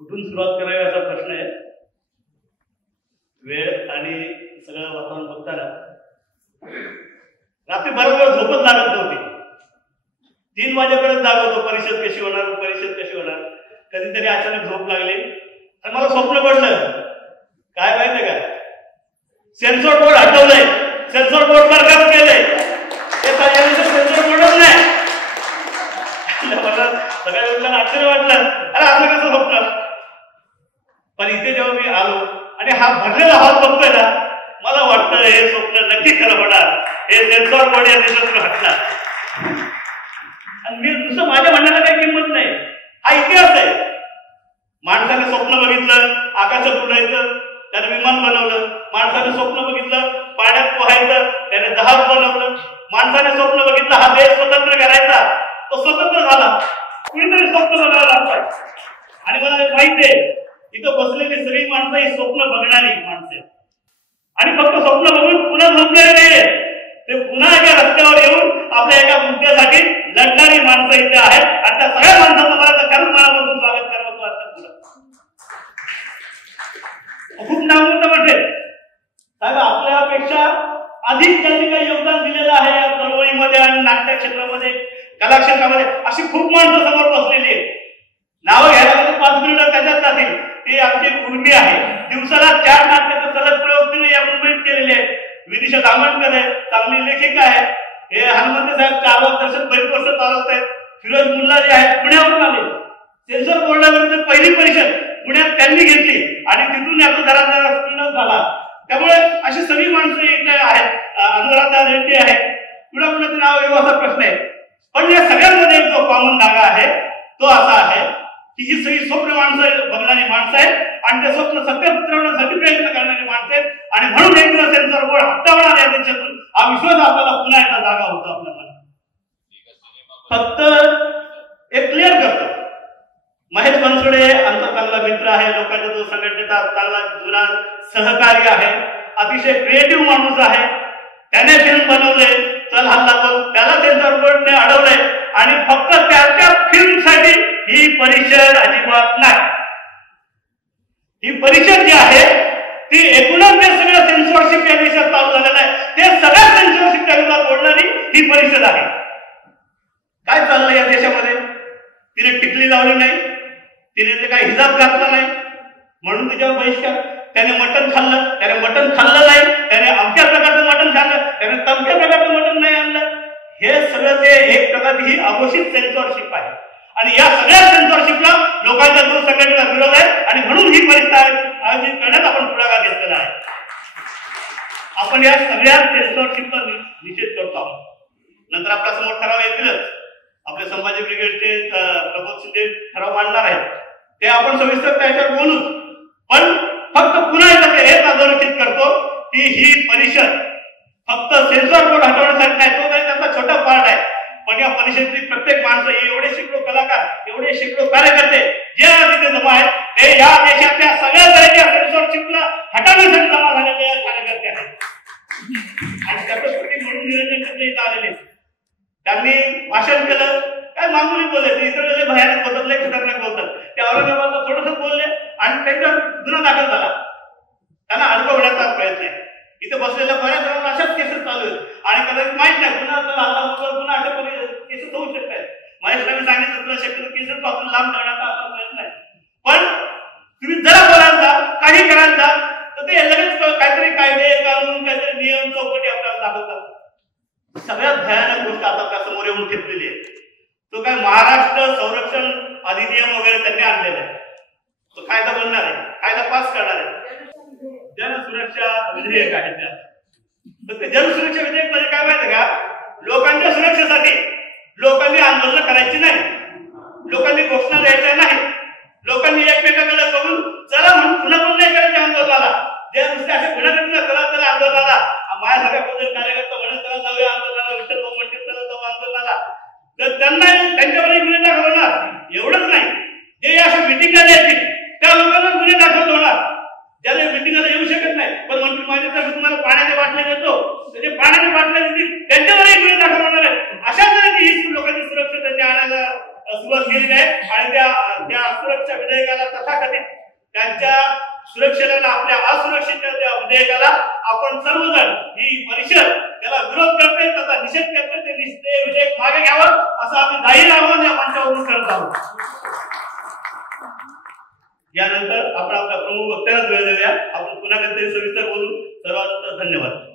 कुठून सुरुवात करावी असा प्रश्न आहे. वेळ आणि सगळं वातावरण बघताना रात्री बरोबर झोपच लागत नव्हती. 3 वाजेपर्यंत जाग होतो. परिषद कशी होणार. कधीतरी अचानक झोप लागली आणि मला स्वप्न पडलं. काय माहितीये का, सेन्सॉर बोर्ड हटवलंय, सेन्सॉर बोर्ड बरखास्त केलंय. ते सेन्सॉर बोर्डच नाही. मला सगळ्या लोकांना आश्चर्य वाटलं, अरे असं कसं स्वप्न. पण इथे जेव्हा मी आलो आणि हा भरलेला हॉल बघतोय ना, मला वाटतं हे स्वप्न नक्की खरं होणार. हे सेन्सॉर बोर्ड या देशातून हटणार. आणि मी दुसरं माझ्या म्हणण्याला काही किंमत नाही. हा इतिहास आहे. माणसाने स्वप्न बघितलं आकाशात उडायचं, त्याने विमान बनवलं. माणसाने स्वप्न बघितलं पाण्यात पोहायचं, त्याने जहाज बनवलं. माणसाने स्वप्न बघितलं हा देश स्वतंत्र करायचा, तो स्वतंत्र झाला. कुणीतरी स्वप्न बघायला लागतं. आणि मला माहिती आहे इथं बसलेली सगळी माणसं ही स्वप्न बघणारी माणसं आहेत. आणि फक्त स्वप्न बघून पुन्हा झोपणारे नाहीये, ते पुन्हा एका रस्त्यावर येऊन आपल्या एका मुद्द्यासाठी लढणारी माणसं इथे आहेत. आणि त्या सगळ्या माणसांचं मला खरंच मनापासून स्वागत करावं वाटतं. खूप नामवंत म्हटले साहेब, आपल्यापेक्षा अधिक त्यांनी काही योगदान दिलेलं आहे या चळवळीमध्ये आणि नाट्य क्षेत्रामध्ये, कला क्षेत्रामध्ये. अशी खूप माणसं समोर बसलेली आहेत. नावं घ्यायला 5 मिनिटं त्याच्यात जातील. ते आमची उर्मी आहे. दिवसाला 4 नाटकाचे सलग प्रयोग तिने या मुंबईत केलेले आहेत. विदिशा दामणकर आहे, चांगली लेखिका आहे. हे हनुमंत साहेब 4 वर्ष बरीच वर्ष चालवत आहेत. फिरोज मुल्ला जे आहेत पुण्यावरून आले. सेन्सॉर बोर्डाविरुद्ध पहिली परिषद पुण्यात त्यांनी घेतली आणि तिथून याचा जरा झाला. त्यामुळे अशी सगळी माणसं इथे आहेत. अनुराधा रेड्डी आहे, कुणाकुणाचं नाव येऊ असा प्रश्न आहे. पण या सगळ्यांमध्ये एक जो कॉमन धागा आहे तो असा आहे की ही सगळी स्वप्न माणसं बघणारी माणसं आहेत आणि ते स्वप्न सत्य उतरवण्यासाठी प्रयत्न करणारी माणसं आहेत. आणि म्हणून एक दिवस सेन्सॉर बोर्ड हटवणार या देशातून हा विश्वास आपल्याला पुन्हा एकदा जागा होता आपल्या मनात. फक्त एक क्लिअर करतो, महेश बनसोडे आमचा चांगला मित्र आहे, लोकांच्या जो संघटनेचा चांगला जुना सहकारी आहे, अतिशय क्रिएटिव्ह माणूस आहे. त्याने फिल्म बनवले चल हल्ला बघ, त्याला सेन्सॉर बोर्डने अडवलंय आणि फक्त त्याच्या फिल्मसाठी ही परिषद अजिबात नाही. ही परिषद जी आहे ती एकूणच जे सगळं सेन्सॉरशिप या देशात चालू झालेलं आहे ते सगळ्या सेन्सॉरशिपच्या विरोधात बोलणारी ही परिषद आहे. काय चाललंय या देशामध्ये? तिने टिकली लावली नाही, तिने ते काही हिजाब घातला नाही म्हणून तिच्यावर बहिष्कार. त्याने मटण खाल्लं, त्याने मटण खाल्लं नाही, त्याने अमक्या प्रकारचं मटण खाल्लं, त्याने तमक्या प्रकारचं मटण नाही आणलं. हे सगळं ते एक प्रकारची ही अघोषित सेन्सॉरशिप आहे. आणि या सगळ्या सेन्सॉरशिपला लोकांच्या दूर संघटनेचा विरोध आहे आणि म्हणून ही परिषद आयोजित करण्यात आपण पुढाकार घेतलेला आहे. आपण या सगळ्या सेन्सॉरशिपचा निषेध करतो आहोत. नंतर आपल्या समोर ठराव येतीलच. आपले संभाजी ब्रिगेडचे प्रबोध शिंदे ठराव मांडणार आहेत, ते आपण सविस्तर त्याच्यावर बोलू. पण फक्त पुन्हा एकदा हेच अधोरेखित करतो की ही परिषद फक्त सेन्सॉर बोर्ड हटवण्यासाठी नाही, तो काही त्याचा छोटा पार्ट आहे. पण या परिषदेतील प्रत्येक माणसं, एवढे शेकडो कलाकार, एवढे शेकडो कार्यकर्ते जे तिथे जमा आहेत ते या देशातल्या सगळ्या जागेच्या सेन्सॉरशिपला हटवण्यासाठी जमा झालेले कार्यकर्ते आहेत. आणि त्याच्यासाठी म्हणून निरंजन चंद्र इथं आलेले. त्यांनी भाषण केलं, काय मामूली बोलले, ते इतर वेळेला भयानक बोलतात, लय खतरनाक बोलतात. ते औरंगाबादला थोडंसं बोलले आणि त्यांच्यावर गुन्हा दाखल झाला. त्यांना अडकवण्याचा प्रयत्न आहे. इथे बसलेल्या बऱ्याच जणांना अशाच केसेस चालू आहेत आणि कदाचित माहित नाही पुन्हा अशा केसेस होऊ शकतात. महेशरावी सांगितलं तुला शक्यतो केसेस पासून लांब ठेवण्याचा आपला प्रयत्न आहे. पण तुम्ही जरा बोलायचा काही करायचा तर ते लगेच काहीतरी कायदे कानून काहीतरी नियम चौकटी आपल्याला दाखवतात. सगळ्यात भयानक गोष्ट आता आपल्या समोर येऊन ठेपलेली आहे. तो काय महाराष्ट्र संरक्षण अधिनियम वगैरे त्यांनी आणलेला आहे. तो कायदा बनणार आहे, कायदा पास करणार आहे. जनसुरक्षा विधेयक आहे त्यात. तर ते जनसुरक्षा विधेयक म्हणजे काय माहिती का, लोकांच्या सुरक्षेसाठी लोकांनी आंदोलन करायची नाही, लोकांनी घोषणा द्यायच्या नाही, लोकांनी एकमेकांकडे बघून चला म्हणून पुन्हा नाही करायच्या आंदोलनाला. जे नुसते असे गुन्हा चला आंदोलनाला, माझ्यासारख्या कोणत्या कार्यकर्ता म्हणत चला जाऊया आंदोलनाला, विठ्ठल भाऊ म्हणते चला जाऊ आंदोलनाला, तर त्यांना त्यांच्यावर गुन्हे दाखल होणार. एवढंच नाही, जे अशा मिटिंगला द्यायची त्या लोकांना गुन्हे दाखल होणार. ज्याला मिटिंगला येऊ शकत नाही पण म्हणतो माझ्यासाठी तुम्हाला पाण्याचे बाटल्या देतो, ते पाण्याच्या बाटल्या देतील, त्यांच्यावरही गुन्हे दाखल होणार आहेत. अशा तऱ्हेची ही लोकांची सुरक्षा त्यांनी आणायला सुरुवात केलेली आहे आणि त्या सुरक्षा विधेयकाला तथाकथित त्यांच्या सुरक्षेला आपल्या असुरक्षित विधेयकाला आपण सर्वजण ही परिषद त्याला विरोध करते, त्याचा निषेध करते, ते विधेयक मागे घ्यावं असं आम्ही जाहीर आव्हान या मंचावरून करत आहोत. यानंतर आपण आपल्या प्रमुख वक्त्यांना वेळ देऊया. आपण पुन्हा कधीतरी सविस्तर बोलू. सर्वांना धन्यवाद.